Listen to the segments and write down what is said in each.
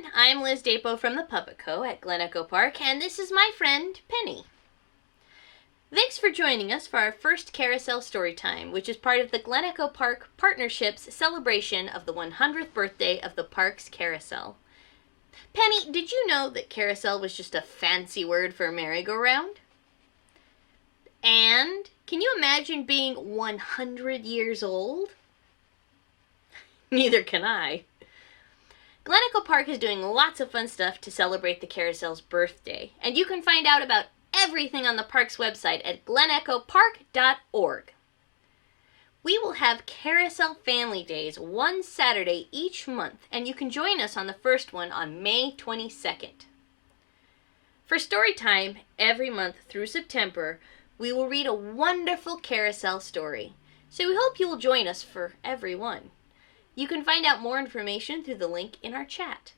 everyone, I'm Liz Dapo from the Puppet Co. at Glen Echo Park, and this is my friend, Penny. Thanks for joining us for our first Carousel Storytime, which is part of the Glen Echo Park Partnership's celebration of the 100th birthday of the park's Carousel. Penny, did you know that Carousel was just a fancy word for merry-go-round? And can you imagine being 100 years old? Neither can I. Glen Echo Park is doing lots of fun stuff to celebrate the Carousel's birthday, and you can find out about everything on the park's website at glenechopark.org. We will have Carousel Family Days one Saturday each month, and you can join us on the first one on May 22nd. For Storytime, every month through September, we will read a wonderful Carousel story, so we hope you will join us for every one. You can find out more information through the link in our chat.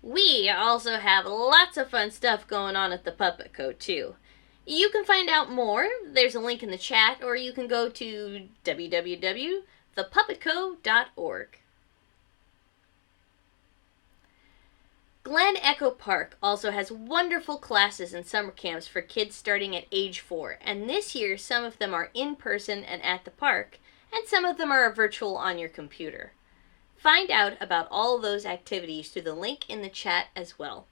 We also have lots of fun stuff going on at the Puppet Co. too. You can find out more. There's a link in the chat, or you can go to www.thepuppetco.org. Glen Echo Park also has wonderful classes and summer camps for kids starting at age 4, and this year some of them are in person and at the park, and some of them are virtual on your computer. Find out about all of those activities through the link in the chat as well.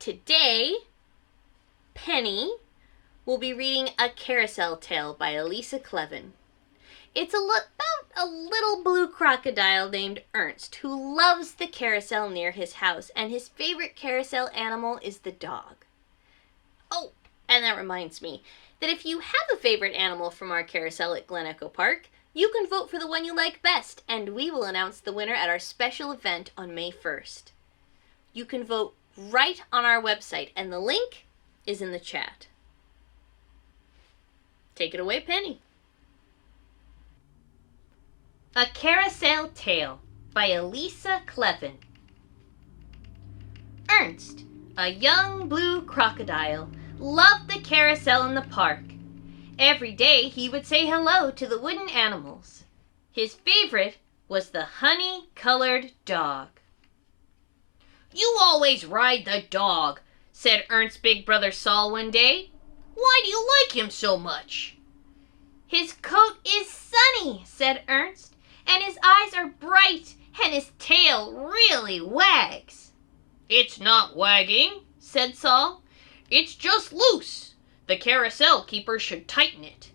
Today, Penny will be reading A Carousel Tale by Elisa Kleven. It's about a little blue crocodile named Ernst who loves the carousel near his house, and his favorite carousel animal is the dog. Oh, and that reminds me that if you have a favorite animal from our carousel at Glen Echo Park, you can vote for the one you like best, and we will announce the winner at our special event on May 1st. You can vote right on our website, and the link is in the chat. Take it away, Penny. A Carousel Tale by Elisa Kleven. Ernst, a young blue crocodile, loved the carousel in the park. Every day he would say hello to the wooden animals. His favorite was the honey-colored dog. "You always ride the dog," said Ernst's big brother Saul one day. "Why do you like him so much?" "His coat is sunny," said Ernst, "and his eyes are bright, and his tail really wags." "It's not wagging," said Saul. "It's just loose. The carousel keeper should tighten it."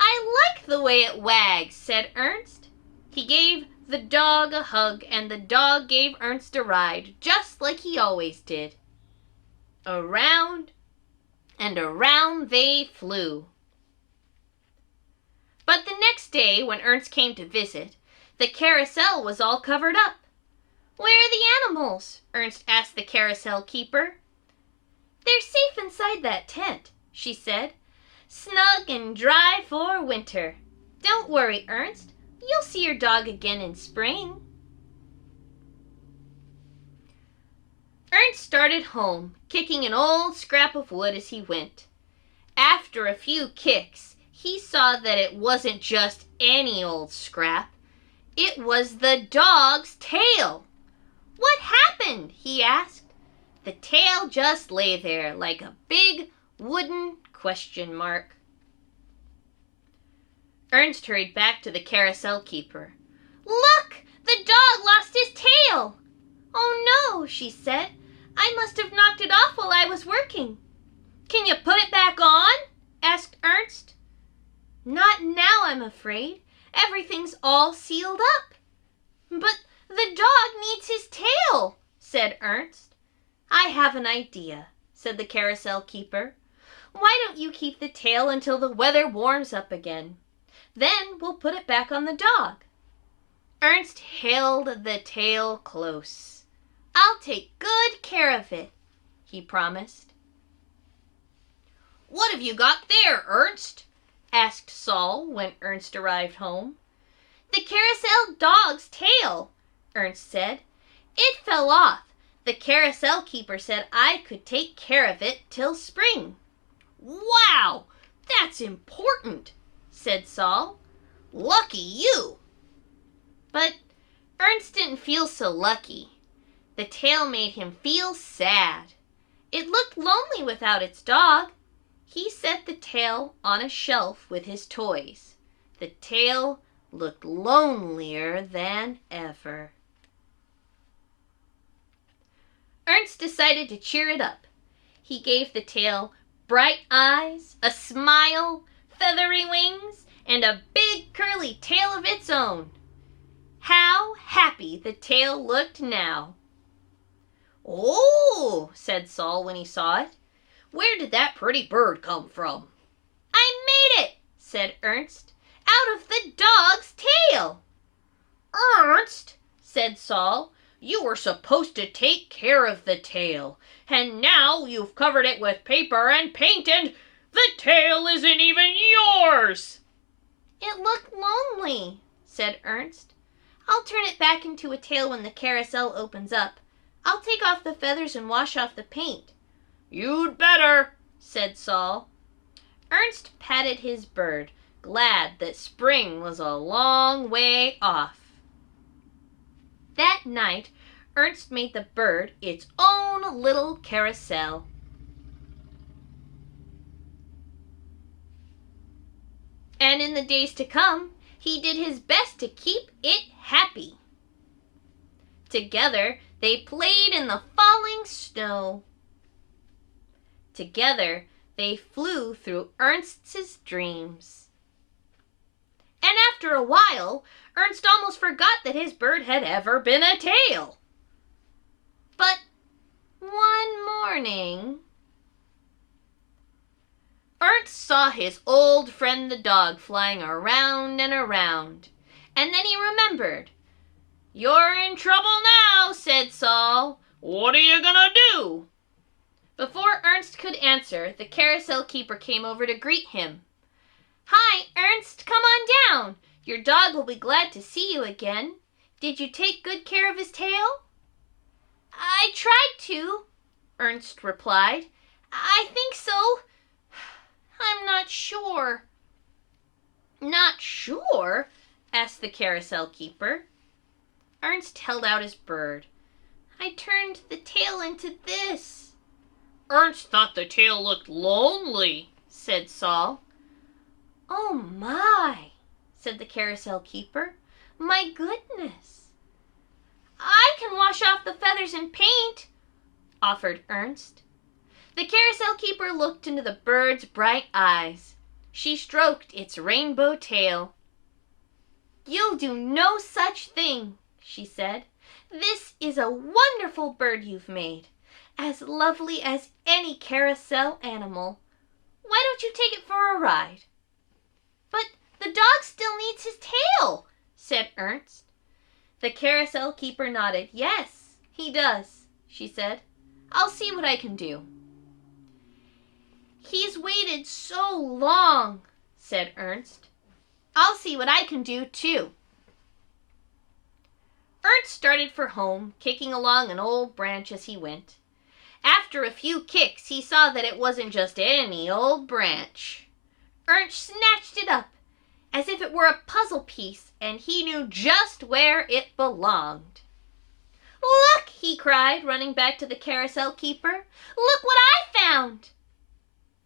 "I like the way it wags," said Ernst. He gave the dog a hug, and the dog gave Ernst a ride, just like he always did. Around and around they flew. But the next day, when Ernst came to visit, the carousel was all covered up. "Where are the animals?" Ernst asked the carousel keeper. "They're safe inside that tent," she said. "Snug and dry for winter. Don't worry, Ernst. You'll see your dog again in spring." Ernst started home, kicking an old scrap of wood as he went. After a few kicks, he saw that it wasn't just any old scrap. It was the dog's tail. "What happened?" he asked. The tail just lay there like a big wooden question mark. Ernst hurried back to the carousel keeper. "Look! The dog lost his tail!" "Oh no," she said. "I must have knocked it off while I was working." "Can you put it back on?" asked Ernst. "Not now, I'm afraid. Everything's all sealed up." "But the dog needs his tail," said Ernst. "I have an idea," said the carousel keeper. "Why don't you keep the tail until the weather warms up again? Then we'll put it back on the dog." Ernst held the tail close. "I'll take good care of it," he promised. "What have you got there, Ernst?" asked Saul when Ernst arrived home. "The carousel dog's tail," Ernst said. "It fell off. The carousel keeper said I could take care of it till spring." "Wow, that's important," said Saul. Lucky you! But Ernst didn't feel so lucky. The tail made him feel sad. It looked lonely without its dog. He set the tail on a shelf with his toys. The tail looked lonelier than ever. Ernst decided to cheer it up. He gave the tail bright eyes, a smile, feathery wings, and a big curly tail of its own. How happy the tail looked now! "Oh," said Saul when he saw it. "Where did that pretty bird come from?" "I made it," said Ernst, "out of the dog's tail." "Ernst," said Saul, "you were supposed to take care of the tail, and now you've covered it with paper and paint, and the tail isn't even yours." "It looked lonely," said Ernst. "I'll turn it back into a tail when the carousel opens up. I'll take off the feathers and wash off the paint." "You'd better," said Saul. Ernst patted his bird, glad that spring was a long way off. That night, Ernst made the bird its own little carousel. And in the days to come, he did his best to keep it happy. Together, they played in the falling snow. Together, they flew through Ernst's dreams. And after a while, Ernst almost forgot that his bird had ever been a tail. But one morning, Ernst saw his old friend the dog flying around and around, and then he remembered. "You're in trouble now," said Saul. "What are you gonna do?" Before Ernst could answer, the carousel keeper came over to greet him. "Hi, Ernst, come on down. Your dog will be glad to see you again. Did you take good care of his tail?" "I tried to," Ernst replied. "I think so. I'm not sure." "Not sure?" asked the carousel keeper. Ernst held out his bird. "I turned the tail into this." "Ernst thought the tail looked lonely," said Saul. "Oh my," said the carousel keeper. "My goodness." "I can wash off the feathers and paint," offered Ernst. The carousel keeper looked into the bird's bright eyes. She stroked its rainbow tail. "You'll do no such thing," she said. "This is a wonderful bird you've made, as lovely as any carousel animal. Why don't you take it for a ride?" "But the dog still needs his tail," said Ernst. The carousel keeper nodded. "Yes, he does," she said. "I'll see what I can do." "He's waited so long," said Ernst. "I'll see what I can do, too." Ernst started for home, kicking along an old branch as he went. After a few kicks, he saw that it wasn't just any old branch. Ernst snatched it up, as if it were a puzzle piece, and he knew just where it belonged. "Look!" he cried, running back to the carousel keeper. "Look what I found!"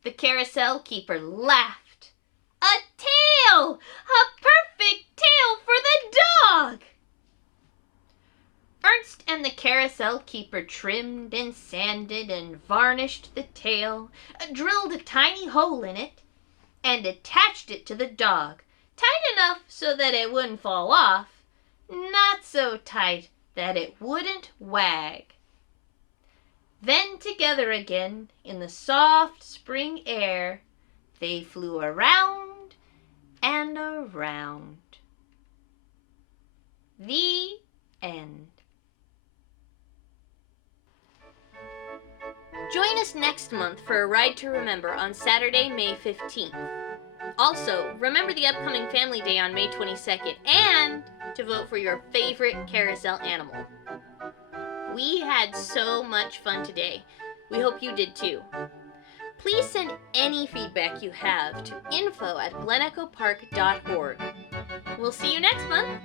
The carousel keeper laughed. "A tail! A perfect tail for the dog!" Ernst and the carousel keeper trimmed and sanded and varnished the tail, drilled a tiny hole in it, and attached it to the dog, tight enough so that it wouldn't fall off, not so tight that it wouldn't wag. Then together again, in the soft spring air, they flew around and around. The end. Join us next month for a ride to remember on Saturday, May 15th. Also, remember the upcoming Family Day on May 22nd and to vote for your favorite carousel animal. We had so much fun today. We hope you did too. Please send any feedback you have to info@glenechopark.org. We'll see you next month.